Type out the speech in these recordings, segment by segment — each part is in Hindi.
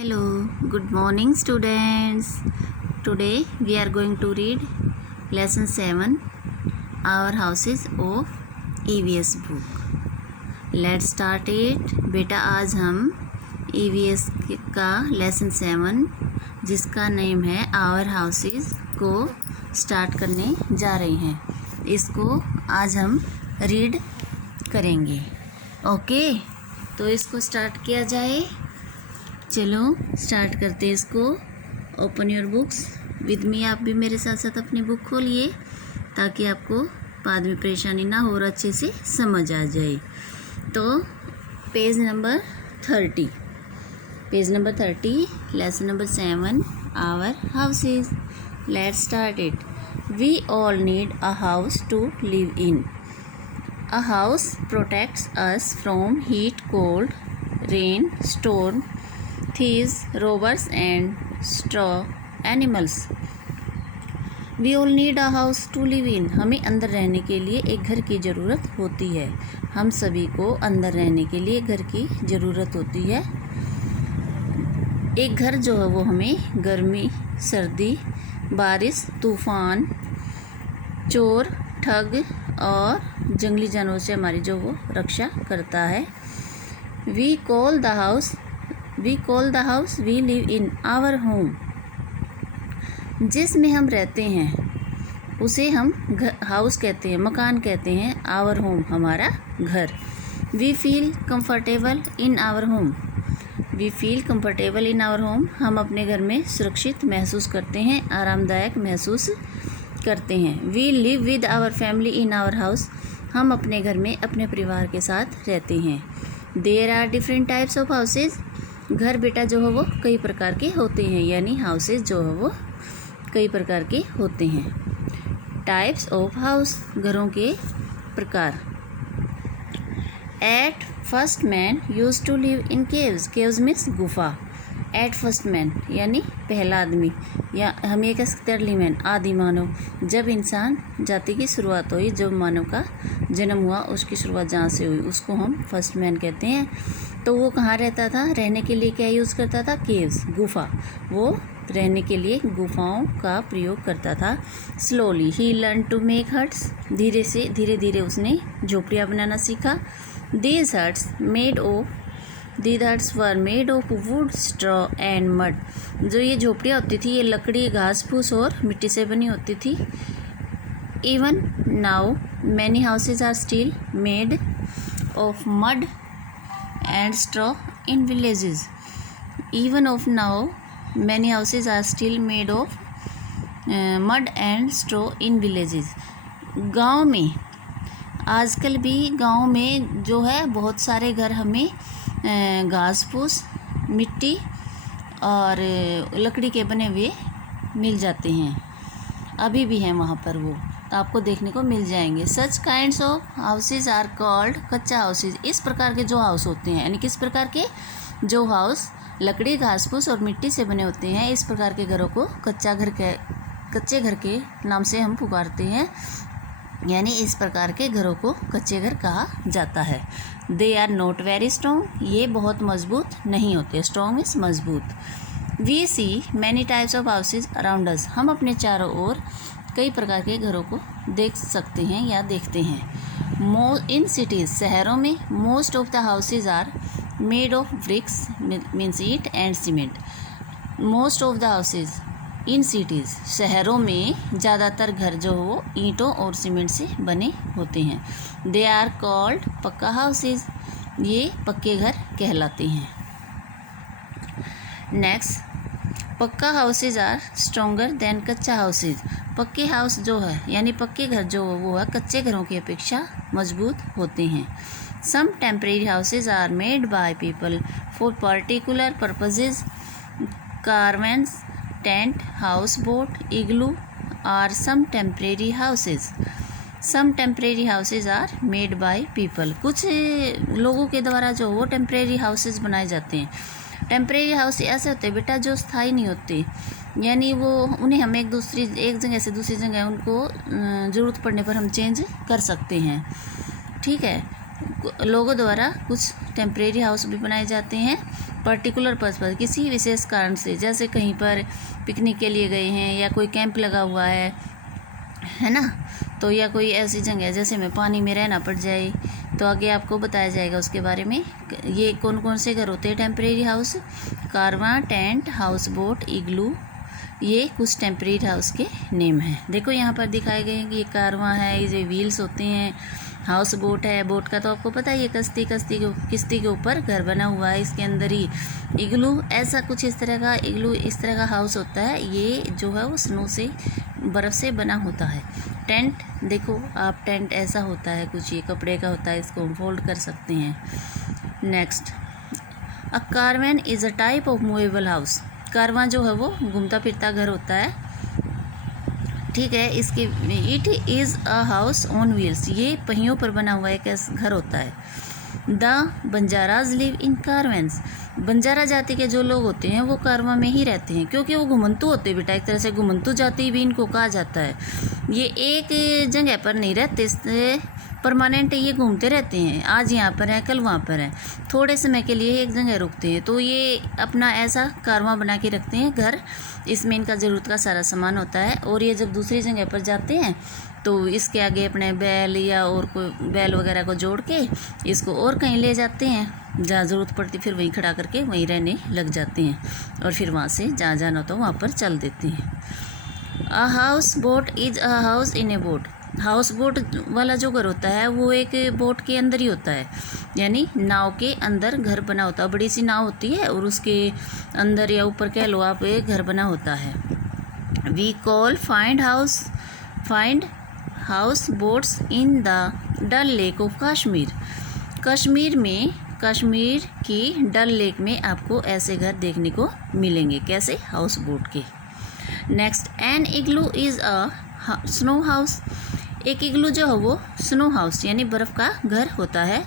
Hello, good morning students. Today we are going to read lesson 7 Our Houses of EVS book. Let's start it. बेटा आज हम EVS का lesson 7 जिसका नेम है Our Houses को स्टार्ट करने जा रहे हैं. इसको आज हम रीड करेंगे. ओके, तो इसको स्टार्ट किया जाए. चलो स्टार्ट करते हैं इसको. Open your books with me. आप भी मेरे साथ साथ अपनी बुक खोलिए ताकि आपको बाद में परेशानी ना हो और अच्छे से समझ आ जाए. तो page number 30 lesson number 7 our houses. Let's start it. We all need a house to live in. A house protects us from heat, cold, rain, storm, thieves, robbers and straw animals. We all need a house to live in. हमें अंदर रहने के लिए एक घर की ज़रूरत होती है. हम सभी को अंदर रहने के लिए घर की ज़रूरत होती है. एक घर जो है वो हमें गर्मी, सर्दी, बारिश, तूफ़ान, चोर, ठग और जंगली जानवरों से हमारी जो वो रक्षा करता है. We call the house we live in our home. जिसमें हम रहते हैं उसे हम हाउस कहते हैं, मकान कहते हैं. आवर होम हमारा घर. We feel comfortable in our home. हम अपने घर में सुरक्षित महसूस करते हैं, आरामदायक महसूस करते हैं. We live with our family in our house. हम अपने घर में अपने परिवार के साथ रहते हैं. There are different types of houses. घर बेटा जो है वो कई प्रकार के होते हैं, यानी हाउसेज जो है वो कई प्रकार के होते हैं. टाइप्स ऑफ हाउस, घरों के प्रकार. At first man use to live in caves. Caves means गुफा. एट फर्स्ट मैन यानी पहला आदमी, या हम ये कह सकते हैं अर्ली मैन, आदि मानव. जब इंसान जाति की शुरुआत हुई, जब मानव का जन्म हुआ, उसकी शुरुआत जहाँ से हुई उसको हम फर्स्ट मैन कहते हैं. तो वो कहाँ रहता था? रहने के लिए क्या यूज़ करता था? केव्स, गुफा. वो रहने के लिए गुफाओं का प्रयोग करता था. स्लोली ही लर्न टू मेक हट्स. धीरे धीरे उसने झोपड़ियाँ बनाना सीखा. These huts were made of wood, straw and mud. जो ये झोपड़ियाँ होती थी ये लकड़ी, घास फूस और मिट्टी से बनी होती थी. Even now many houses are still made of mud and straw in villages. Even of now many houses are still made of mud and straw in villages. गांव में आजकल भी गांव में जो है बहुत सारे घर हमें घास फूस, मिट्टी और लकड़ी के बने हुए मिल जाते हैं. अभी भी हैं वहाँ पर, वो तो आपको देखने को मिल जाएंगे. Such kinds of houses are called kutcha houses. इस प्रकार के जो हाउस होते हैं, यानी किस प्रकार के? जो हाउस लकड़ी, घास फूस और मिट्टी से बने होते हैं, इस प्रकार के घरों को कच्चे घर के नाम से हम पुकारते हैं. यानी इस प्रकार के घरों को कच्चे घर कहा जाता है. They are not very strong. ये बहुत मजबूत नहीं होते. स्ट्रॉन्ग मीन्स मजबूत. We see many types of houses around us. हम अपने चारों ओर कई प्रकार के घरों को देख सकते हैं या देखते हैं. इन सिटीज़, शहरों में, most of the houses are made of bricks means ईंट and cement. Most of the houses in cities, शहरों में ज़्यादातर घर जो हो ईंटों और सीमेंट से बने होते हैं. दे आर कॉल्ड पक्का हाउसेज. ये पक्के घर कहलाते हैं. नेक्स्ट, पक्का हाउसेज आर स्ट्रॉन्गर देन कच्चा हाउसेज. पक्के हाउस जो है यानी पक्के घर जो वो है कच्चे घरों की अपेक्षा मजबूत होते हैं. Some temporary houses are made by people for particular purposes. Caravans, tent, house boat, igloo are some temporary houses. Some temporary houses are made by people. कुछ लोगों के द्वारा जो वो टेम्परेरी हाउसेज बनाए जाते हैं. टेम्परेरी हाउस ऐसे होते हैं बेटा जो स्थायी नहीं होते, यानी वो उन्हें हम एक जगह से दूसरी जगह उनको ज़रूरत पड़ने पर हम चेंज कर सकते हैं. ठीक है, लोगों द्वारा कुछ टेम्परेरी हाउस भी बनाए जाते हैं पर्टिकुलर पर्पस, किसी विशेष कारण से, जैसे कहीं पर पिकनिक के लिए गए हैं या कोई कैंप लगा हुआ है ना, तो या कोई ऐसी जगह है जैसे में पानी में रहना पड़ जाए, तो आगे आपको बताया जाएगा उसके बारे में। ये कौन कौन से घर होते हैं टेम्परेरी हाउस, कारवां, टेंट, हाउस बोट, इग्लू, ये कुछ टेम्परेरी हाउस के नेम हैं। देखो यहाँ पर दिखाए गए हैं कि ये कारवां है, ये विल्स होते हैं, हाउस बोट है, बोट का तो आपको पता है ये किश्ती के ऊपर घर बना हुआ है, इसके अंदर ही इग्लू, ऐसा कुछ इस तरह का इग्लू, इस तरह का हाउस होता है, ये जो है वो स्नो से, बर्फ़ से बना होता है। टेंट, देखो आप, टेंट ऐसा होता है कुछ, ये कपड़े का होता है, इसको हम फोल्ड कर सकते हैं। Next, a caravan is a type of movable house. कारवां जो है वो घूमता फिरता घर होता है, ठीक है। इसके it is a house on wheels, ये पहियों पर बना हुआ एक घर होता है। द बंजाराज लिव इन कारवैन्स, बंजारा जाति के जो लोग होते हैं वो कारवां में ही रहते हैं, क्योंकि वो घुमंतु होते हैं बेटा, एक तरह से घुमंतु जाति भी इनको कहा जाता है। ये एक जगह पर नहीं रहते, इससे परमानेंट ये घूमते रहते हैं, आज यहाँ पर है कल वहाँ पर है, थोड़े समय के लिए एक जगह रुकते हैं, तो ये अपना ऐसा कारवां बना के रखते हैं घर, इसमें इनका ज़रूरत का सारा सामान होता है। और ये जब दूसरी जगह पर जाते हैं तो इसके आगे अपने बैल या और कोई बैल वगैरह को जोड़ के इसको और कहीं ले जाते हैं, जहाँ ज़रूरत पड़ती फिर वहीं खड़ा करके वहीं रहने लग जाते हैं, और फिर वहाँ से जहाँ जाना होता है वहाँ पर चल देते हैं। A house boat is a house in A boat, house boat वाला जो घर होता है वो एक बोट के अंदर ही होता है, यानी नाव के अंदर घर बना होता है, बड़ी सी नाव होती है और उसके अंदर या ऊपर कह लो आप, एक घर बना होता है। We call find house boats in the Dal lake of Kashmir, Kashmir की डल लेक में आपको ऐसे घर देखने को मिलेंगे, कैसे, हाउस बोट के। Next, an igloo is a snow house, एक इग्लू जो है वो स्नो हाउस यानी बर्फ़ का घर होता है।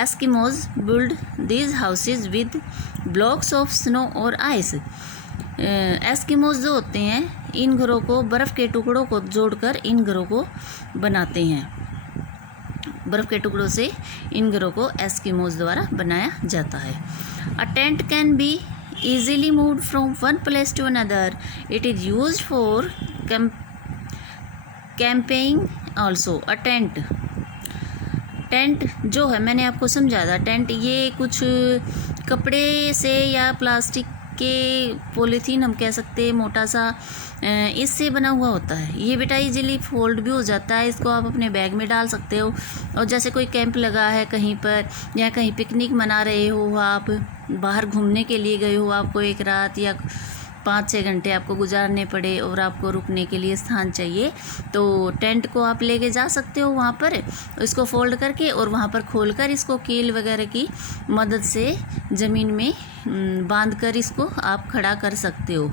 Eskimos build these houses with blocks of snow और आइस, एस्किमोज जो होते हैं इन घरों को बर्फ़ के टुकड़ों को जोड़कर इन घरों को बनाते हैं, बर्फ़ के टुकड़ों से इन घरों को एस्किमोज द्वारा बनाया जाता है। A tent can be easily moved from one place to another, it is used for camping also। a tent जो है मैंने आपको समझा था, टेंट ये कुछ कपड़े से या प्लास्टिक के, पॉलीथीन हम कह सकते हैं, मोटा सा, इससे बना हुआ होता है। ये बेटा इजीली फोल्ड भी हो जाता है, इसको आप अपने बैग में डाल सकते हो, और जैसे कोई कैंप लगा है कहीं पर या कहीं पिकनिक मना रहे हो, आप बाहर घूमने के लिए गए हो, आपको एक रात या 5-6 घंटे आपको गुजारने पड़े और आपको रुकने के लिए स्थान चाहिए, तो टेंट को आप लेके जा सकते हो वहाँ पर, इसको फोल्ड करके और वहाँ पर खोलकर इसको कील वगैरह की मदद से ज़मीन में बांधकर इसको आप खड़ा कर सकते हो,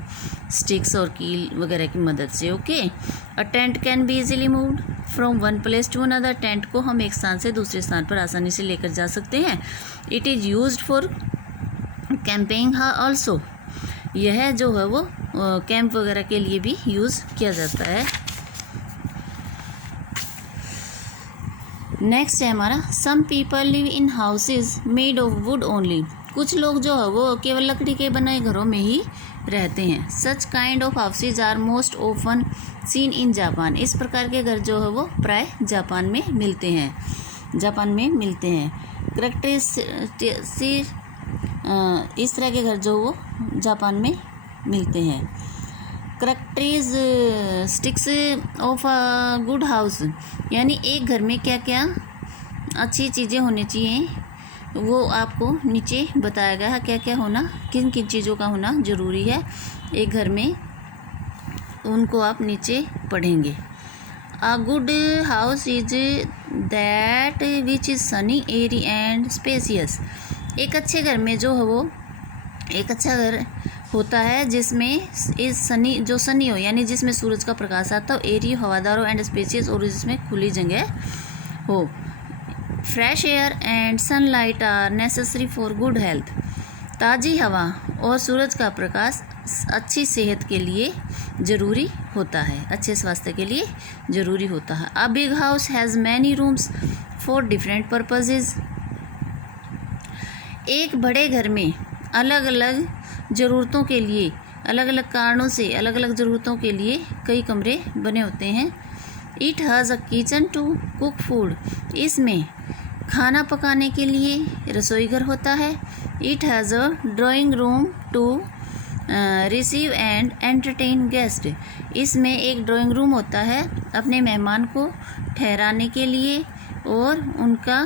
स्टिक्स और कील वगैरह की मदद से। Okay, a tent can be easily moved from one place to another, tent को हम एक स्थान से दूसरे स्थान पर आसानी से लेकर जा सकते हैं। It is used for camping also, यह जो है वो कैंप वगैरह के लिए भी यूज़ किया जाता है। नेक्स्ट है हमारा, some people live in houses made of wood only, कुछ लोग जो है वो केवल लकड़ी के बने घरों में ही रहते हैं। Such kind of houses are most often seen in Japan, इस प्रकार के घर जो है वो प्राय जापान में मिलते हैं, इस तरह के घर जो वो जापान में मिलते हैं। Characteristics of a good house, यानी एक घर में क्या क्या अच्छी चीज़ें होनी चाहिए वो आपको नीचे बताया गया है, क्या क्या होना, किन किन चीज़ों का होना ज़रूरी है एक घर में, उनको आप नीचे पढ़ेंगे। A good house is that which is Sunny, Airy and spacious, एक अच्छे घर में जो है वो, एक अच्छा घर होता है जिसमें सनी हो, यानी जिसमें सूरज का प्रकाश आता हो, एयरी हवादार हो, एंड स्पेसियस और जिसमें खुली जगह हो। Fresh air and sunlight are necessary for good health, ताज़ी हवा और सूरज का प्रकाश अच्छी सेहत के लिए ज़रूरी होता है, अच्छे स्वास्थ्य के लिए ज़रूरी होता है। A big house has many rooms for different purposes, एक बड़े घर में अलग अलग ज़रूरतों के लिए, अलग अलग कारणों से अलग अलग ज़रूरतों के लिए कई कमरे बने होते हैं। It has a kitchen to cook food, इसमें खाना पकाने के लिए रसोई घर होता है। It has a drawing room to receive and entertain guest, इसमें एक ड्राइंग रूम होता है अपने मेहमान को ठहराने के लिए और उनका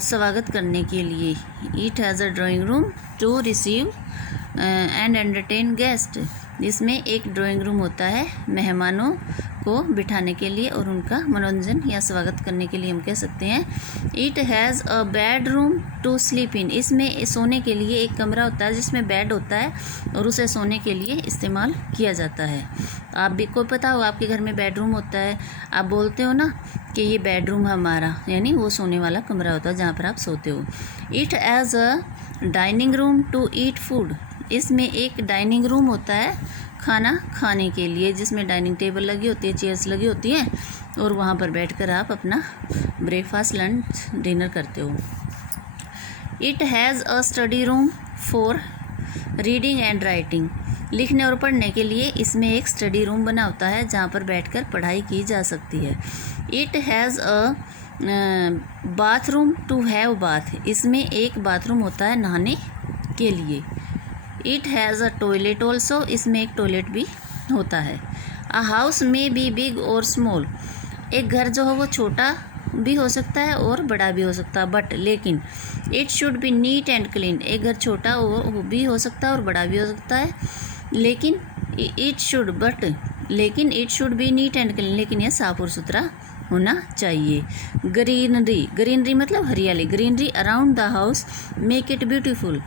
स्वागत करने के लिए। It has a drawing room to receive and entertain guest, जिसमें एक ड्राइंग रूम होता है मेहमानों को बिठाने के लिए और उनका मनोरंजन या स्वागत करने के लिए हम कह सकते हैं। It has a bedroom to sleep in, इसमें सोने के लिए एक कमरा होता है जिसमें बेड होता है और उसे सोने के लिए इस्तेमाल किया जाता है। आप भी को पता हो आपके घर में बेडरूम होता है, आप बोलते हो ना कि ये बेडरूम हमारा, यानी वो सोने वाला कमरा होता है जहाँ पर आप सोते हो। It has a dining room to eat food, इसमें एक डाइनिंग रूम होता है खाना खाने के लिए जिसमें डाइनिंग टेबल लगी होती है, चेयर्स लगी होती हैं और वहाँ पर बैठकर आप अपना ब्रेकफास्ट, लंच, डिनर करते हो। It has a study room for reading and writing, लिखने और पढ़ने के लिए इसमें एक स्टडी रूम बना होता है जहाँ पर बैठकर पढ़ाई की जा सकती है। It has a bathroom to have bath, इसमें एक बाथरूम होता है नहाने के लिए। It has a toilet also, इसमें एक टॉयलेट भी होता है। A house may be big or small, एक घर जो है वो छोटा भी हो सकता है और बड़ा भी हो सकता है, बट लेकिन it should be neat and clean, एक घर छोटा वो भी हो सकता है और बड़ा भी हो सकता है, लेकिन it should be neat and clean, लेकिन यह साफ और सुथरा होना चाहिए। ग्रीनरी मतलब हरियाली, greenery around the house make it beautiful,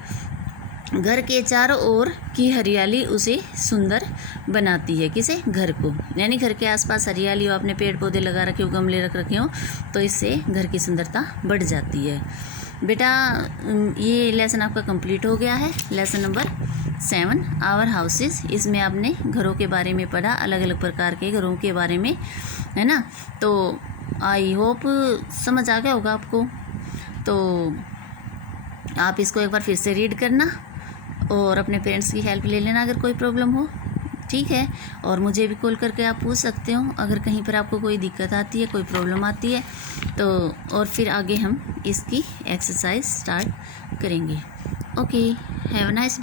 घर के चारों ओर की हरियाली उसे सुंदर बनाती है। किसे? घर को, यानी घर के आसपास हरियाली हो, आपने पेड़ पौधे लगा रखे हो, गमले रख रखे हो, तो इससे घर की सुंदरता बढ़ जाती है। बेटा ये लेसन आपका कंप्लीट हो गया है, लेसन नंबर 7 आवर हाउसेस। इसमें आपने घरों के बारे में पढ़ा, अलग अलग प्रकार के घरों के बारे में, है ना। तो आई होप समझ आ गया होगा आपको। तो आप इसको एक बार फिर से रीड करना और अपने पेरेंट्स की हेल्प ले लेना अगर कोई प्रॉब्लम हो, ठीक है। और मुझे भी कॉल करके आप पूछ सकते हो अगर कहीं पर आपको कोई दिक्कत आती है, कोई प्रॉब्लम आती है तो, और फिर आगे हम इसकी एक्सरसाइज स्टार्ट करेंगे। Okay, have a nice